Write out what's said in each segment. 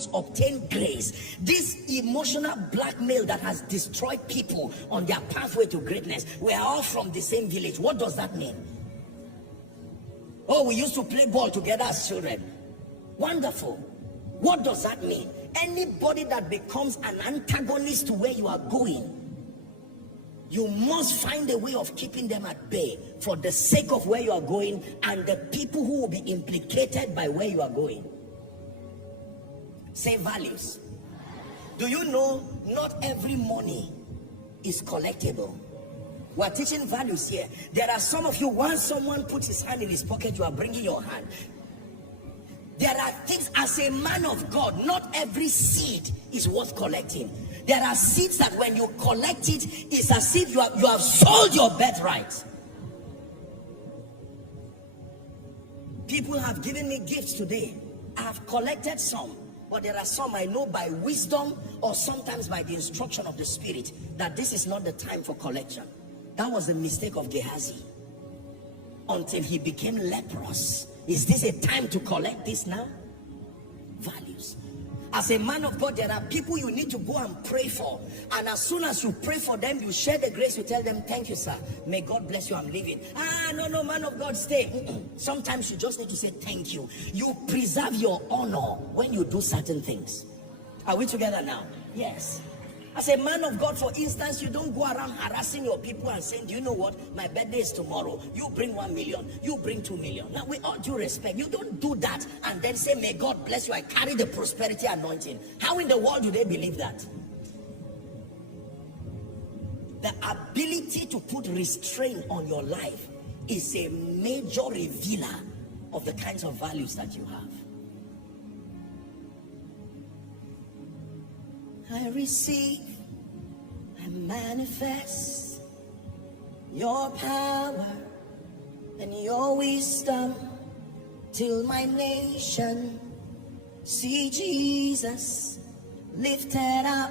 must obtain grace. This emotional blackmail that has destroyed people on their pathway to greatness. We are all from the same village. What does that mean? Oh, we used to play ball together as children. Wonderful. What does that mean? Anybody that becomes an antagonist to where you are going, you must find a way of keeping them at bay for the sake of where you are going and the people who will be implicated by where you are going. Say values. Do you know not every money is collectible? We are teaching values here. There are some of you, once someone puts his hand in his pocket, you are bringing your hand. There are things, as a man of God, not every seed is worth collecting. There are seeds that when you collect it, it's as if you have sold your birthright. People have given me gifts today. I have collected some, but there are some I know by wisdom or sometimes by the instruction of the Spirit that this is not the time for collection. That was the mistake of Gehazi until he became leprous. Is this a time to collect this now? Values. As a man of God, there are people you need to go and pray for. And as soon as you pray for them, you share the grace, you tell them, thank you, sir. May God bless you, I'm leaving. No, man of God, stay. Sometimes you just need to say thank you. You preserve your honor when you do certain things. Are we together now? Yes. As a man of God, for instance, you don't go around harassing your people and saying, do you know what? My birthday is tomorrow. You bring 1 million. You bring 2 million. Now, with all due respect, you don't do that and then say, may God bless you. I carry the prosperity anointing. How in the world do they believe that? The ability to put restraint on your life is a major revealer of the kinds of values that you have. I receive and manifest your power and your wisdom till my nation see Jesus lifted up,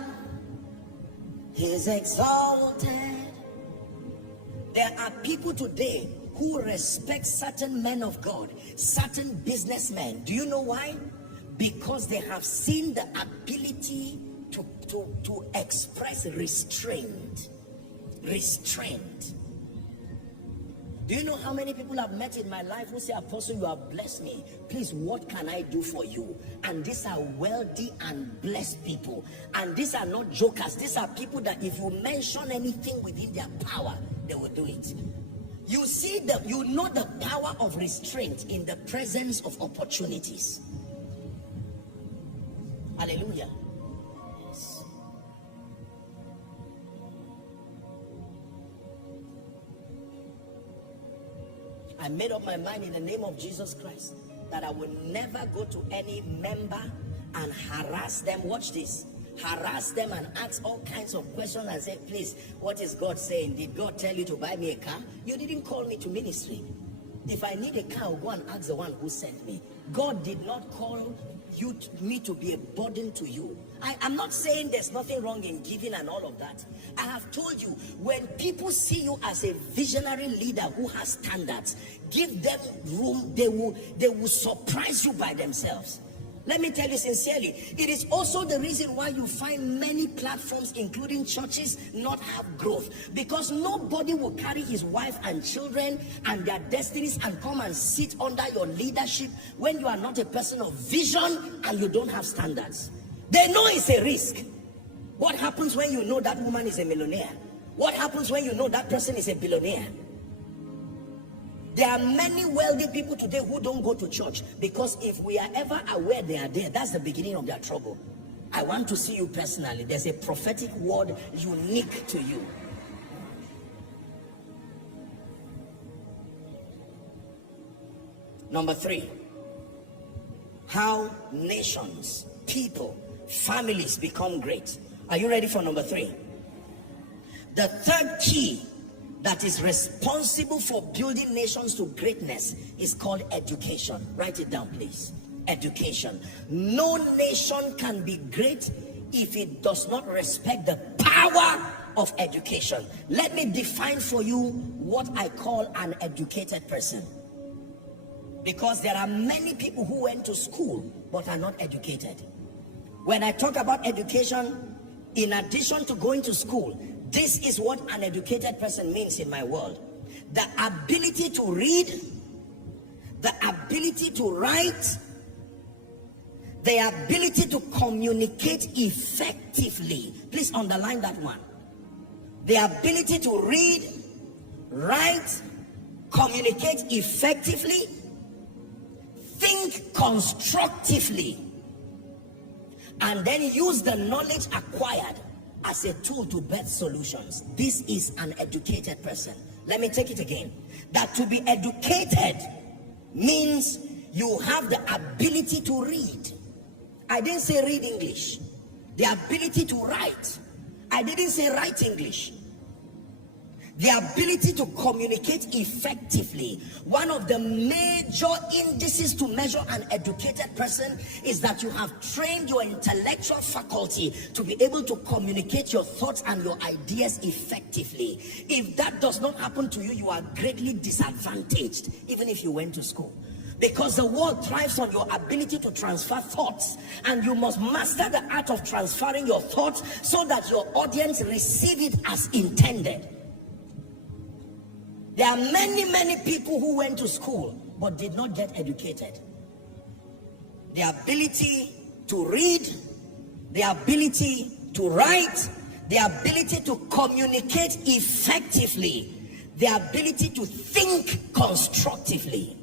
He's exalted. There are people today who respect certain men of God, certain businessmen. Do you know why? Because they have seen the ability to express restraint. Restraint. Do you know how many people I've met in my life who say, Apostle, you have blessed me. Please, what can I do for you? And these are wealthy and blessed people. And these are not jokers. These are people that if you mention anything within their power, they will do it. You see that you know the power of restraint in the presence of opportunities. Hallelujah. I made up my mind in the name of Jesus Christ that I will never go to any member and harass them. Watch this. Harass them and ask all kinds of questions and say, please, what is God saying? Did God tell you to buy me a car? You didn't call me to ministry. If I need a car, I'll go and ask the one who sent me. God did not call me to be a burden to you. I'm not saying there's nothing wrong in giving and all of that. I have told you, when people see you as a visionary leader who has standards, give them room. They will surprise you by themselves. Let me tell you sincerely, it is also the reason why you find many platforms, including churches, not have growth. Because nobody will carry his wife and children and their destinies and come and sit under your leadership when you are not a person of vision and you don't have standards. They know it's a risk. What happens when you know that woman is a millionaire? What happens when you know that person is a billionaire? There are many wealthy people today who don't go to church because if we are ever aware they are there, that's the beginning of their trouble. I want to see you personally. There's a prophetic word unique to you. Number 3, how nations, people, families become great. Are you ready for number 3? The third key that is responsible for building nations to greatness is called education. Write it down, please. Education. No nation can be great if it does not respect the power of education. Let me define for you what I call an educated person. Because there are many people who went to school but are not educated. When I talk about education, in addition to going to school, this is what an educated person means in my world. The ability to read, the ability to write, the ability to communicate effectively. Please underline that one. The ability to read, write, communicate effectively, think constructively, and then use the knowledge acquired as a tool to birth solutions. This is an educated person. Let me take it again. That to be educated means you have the ability to read. I didn't say read English. The ability to write. I didn't say write English. The ability to communicate effectively. One of the major indices to measure an educated person is that you have trained your intellectual faculty to be able to communicate your thoughts and your ideas effectively. If that does not happen to you, you are greatly disadvantaged, even if you went to school. Because the world thrives on your ability to transfer thoughts, and you must master the art of transferring your thoughts so that your audience receive it as intended. There are many people who went to school but did not get educated. The ability to read, the ability to write, the ability to communicate effectively, the ability to think constructively.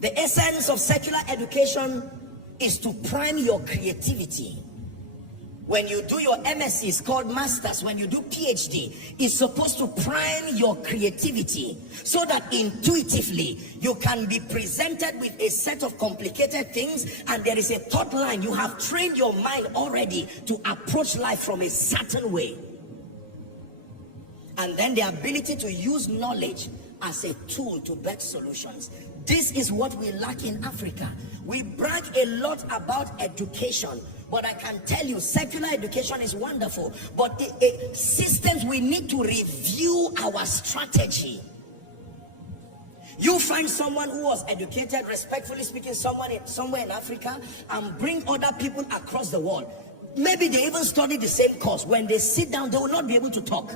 The essence of secular education is to prime your creativity. When you do your MSc, it's called masters. When you do PhD, it's supposed to prime your creativity so that intuitively you can be presented with a set of complicated things and there is a thought line. You have trained your mind already to approach life from a certain way. And then the ability to use knowledge as a tool to birth solutions. This is what we lack in Africa. We brag a lot about education, but I can tell you secular education is wonderful, but systems, we need to review our strategy. You find someone who was educated, respectfully speaking, somewhere in Africa, and bring other people across the world. Maybe they even study the same course. When they sit down, they will not be able to talk,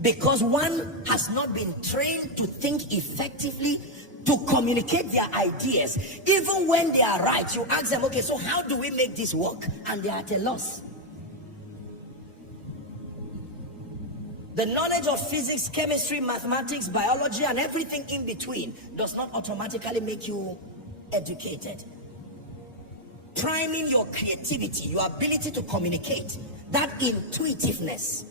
because one has not been trained to think effectively, to communicate their ideas. Even when they are right, you ask them, okay, so how do we make this work? And they are at a loss. The knowledge of physics, chemistry, mathematics, biology, and everything in between does not automatically make you educated. Priming your creativity, your ability to communicate, that intuitiveness.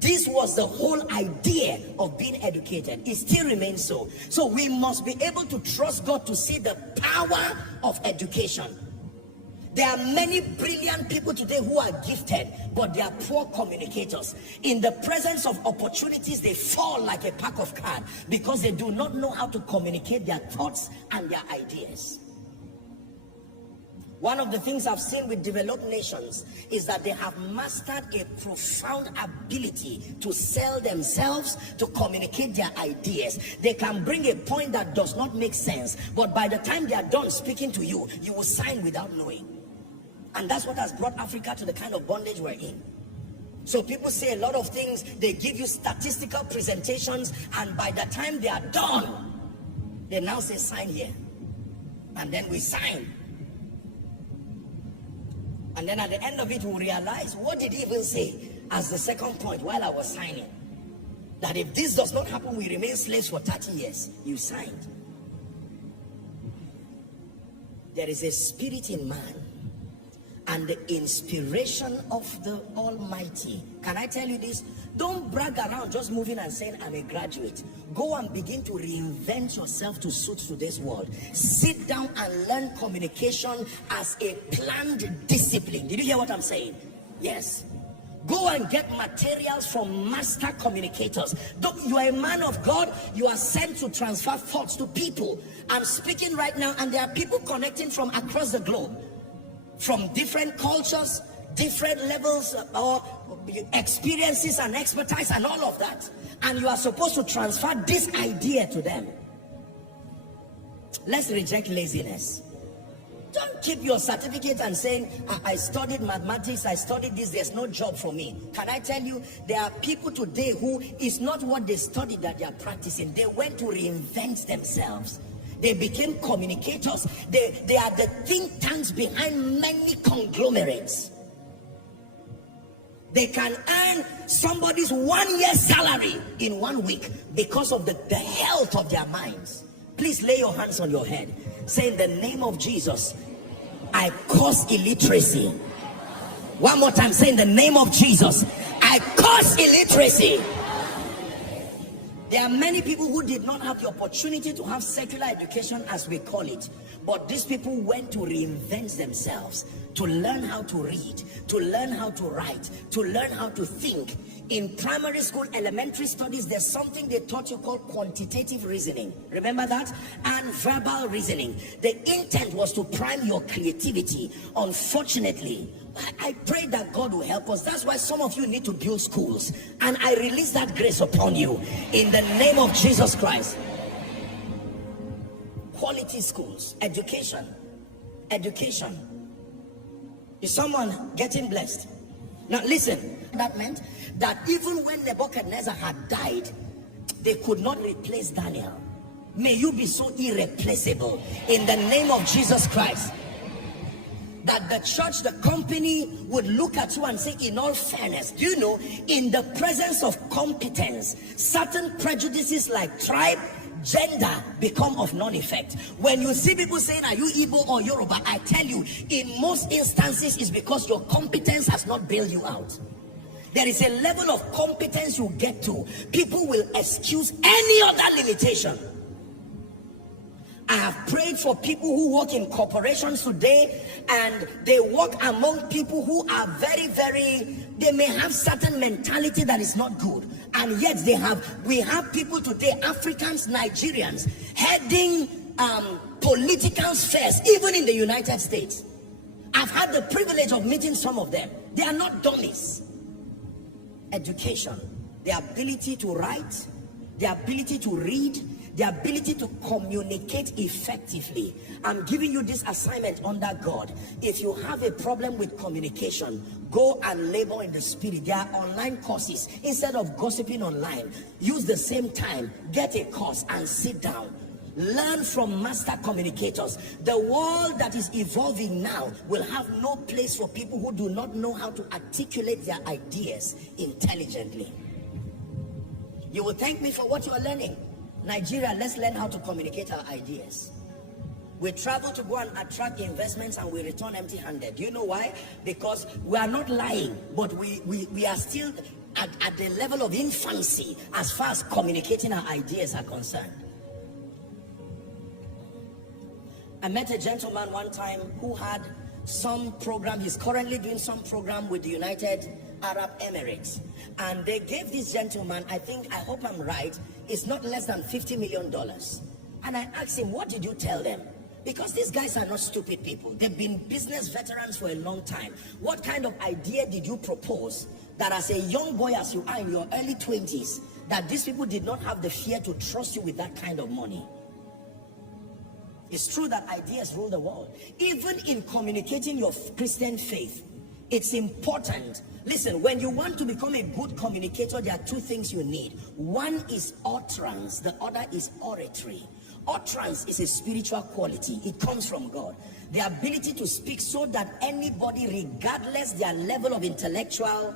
This was the whole idea of being educated. It still remains so. So we must be able to trust God to see the power of education. There are many brilliant people today who are gifted, but they are poor communicators. In the presence of opportunities, they fall like a pack of cards because they do not know how to communicate their thoughts and their ideas. One of the things I've seen with developed nations is that they have mastered a profound ability to sell themselves, to communicate their ideas. They can bring a point that does not make sense, but by the time they are done speaking to you, you will sign without knowing. And that's what has brought Africa to the kind of bondage we're in. So people say a lot of things, they give you statistical presentations, and by the time they are done, they now say sign here. And then we sign. And then at the end of it, we'll realize, what did he even say as the second point while I was signing? That if this does not happen, we remain slaves for 30 years. You signed. There is a spirit in man and the inspiration of the Almighty. Can I tell you this? Don't brag around just moving and saying, I'm a graduate. Go and begin to reinvent yourself to suit today's world. Sit down and learn communication as a planned discipline. Did you hear what I'm saying? Yes. Go and get materials from master communicators. You are a man of God. You are sent to transfer thoughts to people. I'm speaking right now, and there are people connecting from across the globe, from different cultures, different levels or experiences and expertise and all of that, and you are supposed to transfer this idea to them. Let's reject laziness. Don't keep your certificate and saying, I studied mathematics, I studied this, there's no job for me. Can I tell you, there are people today who it's not what they studied that they are practicing. They went to reinvent themselves. They became communicators. They are the think tanks behind many conglomerates. They can earn somebody's 1 year salary in 1 week because of the health of their minds. Please lay your hands on your head. Say, in the name of Jesus, I curse illiteracy. One more time, say, in the name of Jesus, I curse illiteracy. There are many people who did not have the opportunity to have secular education, as we call it, but these people went to reinvent themselves, to learn how to read, to learn how to write, to learn how to think. In primary school, elementary studies, there's something they taught you called quantitative reasoning. Remember that? And verbal reasoning. The intent was to prime your creativity. Unfortunately, I pray that God will help us. That's why some of you need to build schools. And I release that grace upon you in the name of Jesus Christ. Quality schools, education. Education. Is someone getting blessed? Now listen, that meant that even when Nebuchadnezzar had died, they could not replace Daniel. May you be so irreplaceable in the name of Jesus Christ, that the church, the company would look at you and say, in all fairness, do you know, in the presence of competence, certain prejudices like tribe, gender become of non-effect. When you see people saying, are you Igbo or Yoruba, I tell you, in most instances it's because your competence has not bailed you out. There is a level of competence you get to, people will excuse any other limitation. I have prayed for people who work in corporations today, and they work among people who are they may have certain mentality that is not good, and yet we have people today, Africans, Nigerians, heading political spheres, even in the United States. I've had the privilege of meeting some of them. They are not dummies. Education, the ability to write, the ability to read, the ability to communicate effectively. I'm giving you this assignment under God. If you have a problem with communication, go and labor in the spirit. There are online courses. Instead of gossiping online, use the same time, get a course and sit down. Learn from master communicators. The world that is evolving now will have no place for people who do not know how to articulate their ideas intelligently. You will thank me for what you are learning. Nigeria, let's learn how to communicate our ideas. We travel to go and attract investments and we return empty-handed. Do you know why? Because we are not lying, but we are still at the level of infancy as far as communicating our ideas are concerned. I met a gentleman one time who had some program. He's currently doing some program with the United Arab Emirates, and they gave this gentleman, I hope I'm right, it's not less than $50 million. And I asked him, what did you tell them? Because these guys are not stupid people. They've been business veterans for a long time. What kind of idea did you propose that as a young boy, as you are in your early 20s, that these people did not have the fear to trust you with that kind of money? It's true that ideas rule the world. Even in communicating your Christian faith, it's important. Listen, when you want to become a good communicator, there are two things you need. One is utterance, the other is oratory. Utterance is a spiritual quality. It comes from God. The ability to speak so that anybody, regardless their level of intellectual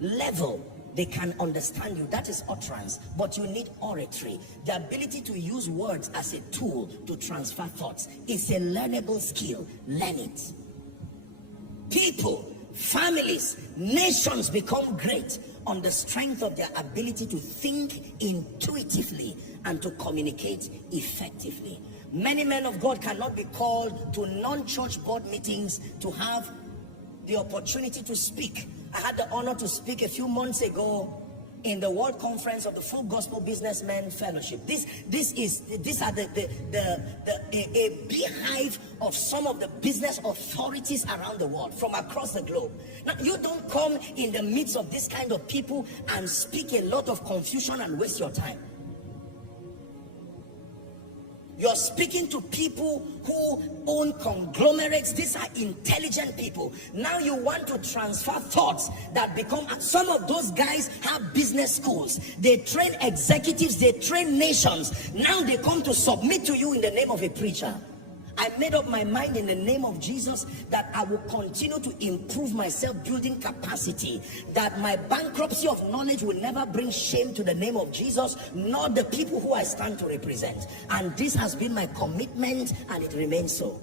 level, they can understand you. That is utterance. But you need oratory. The ability to use words as a tool to transfer thoughts. It's a learnable skill. Learn it. People, families, nations become great on the strength of their ability to think intuitively and to communicate effectively. Many men of God cannot be called to non-church board meetings to have the opportunity to speak. I had the honor to speak a few months ago in the World Conference of the Full Gospel Businessmen Fellowship. These are a beehive of some of the business authorities around the world from across the globe. Now, you don't come in the midst of this kind of people and speak a lot of confusion and waste your time. You're speaking to people who own conglomerates. These are intelligent people. Now you want to transfer thoughts that become, some of those guys have business schools. They train executives, they train nations. Now they come to submit to you in the name of a preacher. I made up my mind in the name of Jesus that I will continue to improve myself, building capacity, that my bankruptcy of knowledge will never bring shame to the name of Jesus, nor the people who I stand to represent. And this has been my commitment, and it remains so.